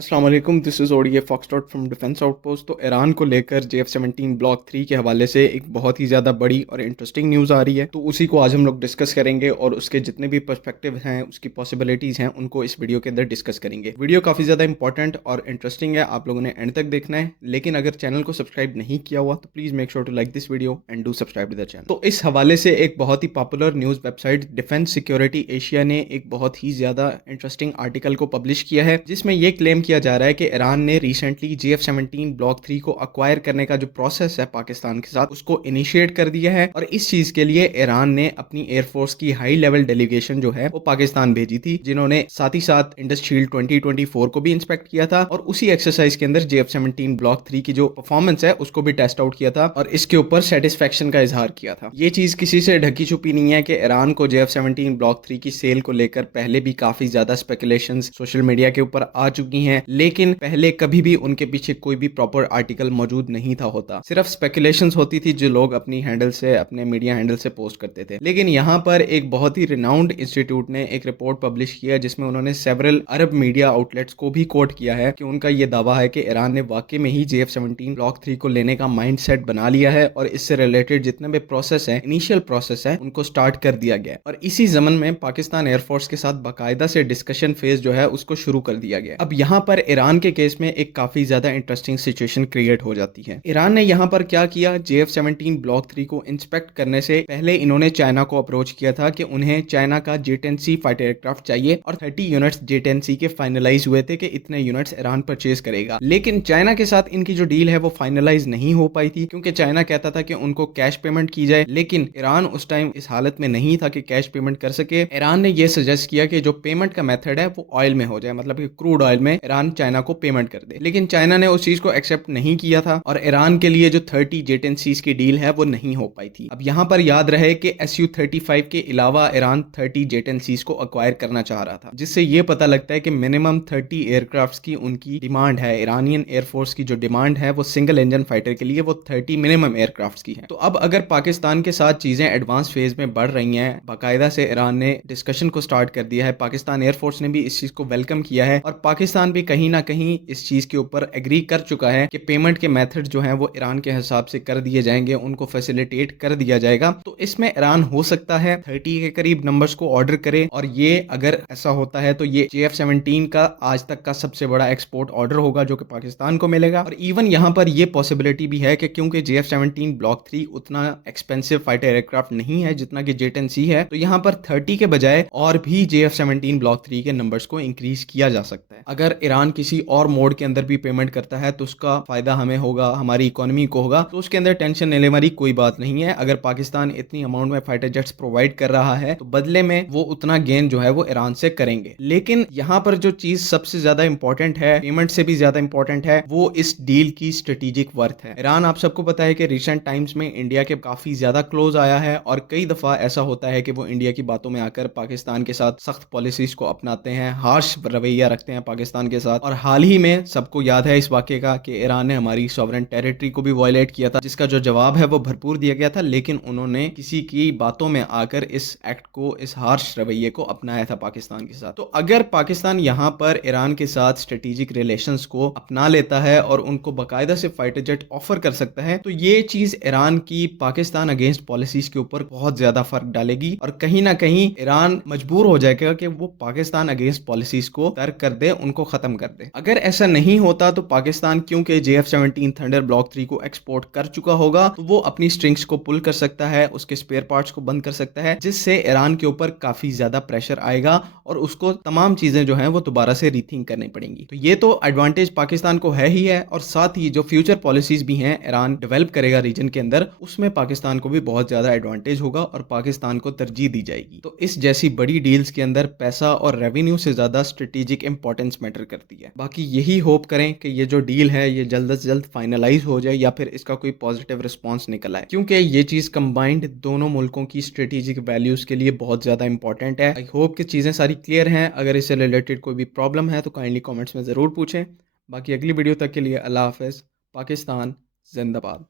अस्सलाम वालेकुम, this is ODA foxtrot from defence outpost. तो ईरान को लेकर JF-17 ब्लॉक 3 के हवाले से एक बहुत ही ज़्यादा बड़ी और इंटरेस्टिंग न्यूज़ आ रही है। तो उसी को आज हम लोग डिस्कस करेंगे और उसके जितने भी पर्सपेक्टिव हैं, उसकी पॉसिबिलिटीज़ हैं, उनको इस वीडियो के अंदर डिस्कस करेंगे। वीडियो काफ़ी ज़्यादा इंपॉर्टेंट और इंटरेस्टिंग है, आप लोगों ने एंड तक देखना है। लेकिन अगर चैनल को सब्सक्राइब नहीं किया हुआ तो please make sure to like this video and do subscribe to the channel. तो इस हवाले से एक बहुत ही popular news website defence security Asia ने एक बहुत ही ज़्यादा इंटरेस्टिंग आर्टिकल को पब्लिश किया है, जिसमें यह क्लेम किया जा रहा है कि ईरान ने रिसेंटली JF-17 ब्लॉक 3 को अक्वायर करने का जो प्रोसेस है पाकिस्तान के साथ, उसको इनिशिएट कर दिया है। और इस चीज के लिए ईरान ने अपनी एयरफोर्स की हाई लेवल डेलीगेशन जो है वो पाकिस्तान भेजी थी, जिन्होंने साथ ही साथ इंडस शील्ड 2024 को भी इंस्पेक्ट किया था और उसी एक्सरसाइज के अंदर JF-17 ब्लॉक 3 की जो परफॉर्मेंस है उसको भी टेस्ट आउट किया था और इसके ऊपर सेटिस्फेक्शन का इजहार किया था। ये चीज किसी से ढकी छुपी नहीं है कि ईरान को JF-17 ब्लॉक 3 की सेल को लेकर पहले भी काफी ज्यादा स्पेकुलेशंस सोशल मीडिया के ऊपर आ चुकी हैं, लेकिन पहले कभी भी उनके पीछे कोई भी प्रॉपर आर्टिकल मौजूद नहीं था होता, सिर्फ स्पेकुलेशंस होती थी जो लोग अपनी हैंडल से, अपने मीडिया हैंडल से पोस्ट करते थे। लेकिन यहाँ पर एक बहुत ही रिनाउंड इंस्टीट्यूट ने एक रिपोर्ट पब्लिश किया जिसमें उन्होंने सेवरल अरब मीडिया आउटलेट्स को भी कोट किया है कि उनका यह दावा है कि ईरान ने वाकई में ही JF-17 ब्लॉक 3 को लेने का माइंडसेट बना लिया है और इससे रिलेटेड जितने भी प्रोसेस है, इनिशियल प्रोसेस है, उनको स्टार्ट कर दिया गया है। और इसी जमन में पाकिस्तान एयरफोर्स के साथ बाकायदा से डिस्कशन फेज जो है उसको शुरू कर दिया गया। अब यहाँ पर ईरान के केस में एक काफी ज्यादा इंटरेस्टिंग सिचुएशन क्रिएट हो जाती है। ईरान ने यहाँ पर क्या किया, JF-17 ब्लॉक 3 को इंस्पेक्ट करने से पहले इन्होंने चाइना को अप्रोच किया था कि उन्हें चाइना का J-10C फाइटर एयरक्राफ्ट चाहिए और 30 यूनिट्स J-10C के फाइनलाइज हुए थे कि इतने यूनिट्स ईरान परचेज करेगा। लेकिन चाइना के साथ इनकी जो डील है वो फाइनलाइज नहीं हो पाई थी, क्योंकि चाइना कहता था कि उनको कैश पेमेंट की जाए, लेकिन ईरान उस टाइम इस हालत में नहीं था कि कैश पेमेंट कर सके। ईरान ने यह सजेस्ट किया कि जो पेमेंट का मेथड है वो ऑयल में हो जाए, मतलब कि क्रूड ऑयल में ईरान चाइना को पेमेंट कर दे। लेकिन चाइना ने उस चीज को एक्सेप्ट नहीं किया था और ईरान के लिए जो 30 J-10Cs की डील है वो नहीं हो पाई थी। अब यहाँ पर याद रहे कि Su-35 के अलावा ईरान 30 J-10Cs को अक्वायर करना चाह रहा था, जिससे ये पता लगता है कि मिनिमम 30 एयरक्राफ्ट्स की उनकी डिमांड है। ईरानियन एयरफोर्स की जो डिमांड है वो सिंगल इंजन फाइटर के लिए वो 30 मिनिमम एयरक्राफ्ट्स की है। तो अब अगर पाकिस्तान के साथ चीजें एडवांस फेज में बढ़ रही हैं, बाकायदा से ईरान ने डिस्कशन को स्टार्ट कर दिया है, पाकिस्तान एयरफोर्स ने भी इस चीज को वेलकम किया है और पाकिस्तान भी कहीं ना कहीं इस चीज के ऊपर एग्री कर चुका है कि पेमेंट के मेथड जो हैं वो ईरान के हिसाब से कर दिए जाएंगे, उनको फैसिलिटेट कर दिया जाएगा। तो इसमें ईरान हो सकता है 30 के करीब नंबर्स को ऑर्डर करे और ये अगर ऐसा होता है तो ये JF-17 का आज तक का सबसे बड़ा एक्सपोर्ट ऑर्डर होगा जो कि पाकिस्तान को मिलेगा। और इवन यहाँ पर ये पॉसिबिलिटी भी है कि क्योंकि JF-17 ब्लॉक 3 उतना एक्सपेंसिव फाइटर एयरक्राफ्ट नहीं है जितना कि J-10C है, तो यहाँ पर 30 के बजाय और भी JF-17 ब्लॉक 3 के नंबर्स को इंक्रीज किया जा सकता है। अगर ईरान किसी और मोड के अंदर भी पेमेंट करता है तो उसका फायदा हमें होगा, हमारी इकोनॉमी को होगा, तो उसके अंदर टेंशन लेने वाली कोई बात नहीं है। अगर पाकिस्तान इतनी अमाउंट में फाइटर जेट्स प्रोवाइड कर रहा है तो बदले में वो उतना गेन जो है वो ईरान से करेंगे। लेकिन यहाँ पर जो चीज सबसे ज्यादा इंपॉर्टेंट है, पेमेंट से भी ज्यादा इंपॉर्टेंट है, वो इस डील की स्ट्रेटेजिक वर्थ है। ईरान आप सबको पता है कि रिसेंट टाइम्स में इंडिया के काफी ज्यादा क्लोज आया है और कई दफा ऐसा होता है कि वो इंडिया की बातों में आकर पाकिस्तान के साथ सख्त पॉलिसीज को अपनाते हैं, हार्श रवैया रखते हैं पाकिस्तान के साथ। और हाल ही में सबको याद है इस वाक्य का कि ईरान ने हमारी सॉवरेन टेरिटरी को भी वायलेट किया था, जिसका जो जवाब है वो भरपूर दिया गया था, लेकिन उन्होंने किसी की बातों में आकर इस एक्ट को, इस हार्श रवैये को अपनाया था पाकिस्तान के साथ। तो अगर पाकिस्तान यहाँ पर ईरान के साथ स्ट्रेटेजिक रिलेशंस को अपना लेता है और उनको बाकायदा से फाइटर जेट ऑफर कर सकता है, तो ये चीज ईरान की पाकिस्तान अगेंस्ट पॉलिसीज के ऊपर बहुत ज्यादा फर्क डालेगी और कहीं ना कहीं ईरान मजबूर हो जाएगा कि वो पाकिस्तान अगेंस्ट पॉलिसीज को तर्क कर दे, उनको खत्म कर दे। अगर ऐसा नहीं होता तो पाकिस्तान क्योंकि JF-17 थंडर ब्लॉक 3 को एक्सपोर्ट कर चुका होगा, तो वो अपनी स्ट्रिंग्स को पुल कर सकता है, उसके स्पेयर पार्ट्स को बंद कर सकता है, जिससे ईरान के ऊपर काफी ज्यादा प्रेशर आएगा और उसको तमाम चीजें जो हैं वो दोबारा से रीथिंक करनी पड़ेंगी। तो ये तो एडवांटेज पाकिस्तान को है ही है और साथ ही जो फ्यूचर पॉलिसीज भी हैं ईरान डेवलप करेगा रीजन के अंदर, उसमें पाकिस्तान को भी बहुत ज्यादा एडवांटेज होगा और पाकिस्तान को तरजीह दी जाएगी। तो इस जैसी बड़ी डील्स के अंदर पैसा और रेवेन्यू से ज्यादा स्ट्रेटेजिक इंपॉर्टेंस मैटर करती है। बाकी यही होप करें कि ये जो डील है ये जल्द से जल्द फाइनलाइज हो जाए या फिर इसका कोई पॉजिटिव रिस्पांस निकल आए, क्योंकि ये चीज कंबाइंड दोनों मुल्कों की स्ट्रेटेजिक वैल्यूज के लिए बहुत ज्यादा इंपॉर्टेंट है। आई होप कि चीजें सारी क्लियर हैं। अगर इससे रिलेटेड कोई भी प्रॉब्लम है तो काइंडली कमेंट्स में जरूर पूछें। बाकी अगली वीडियो तक के लिए अल्लाह हाफिज। पाकिस्तान जिंदाबाद।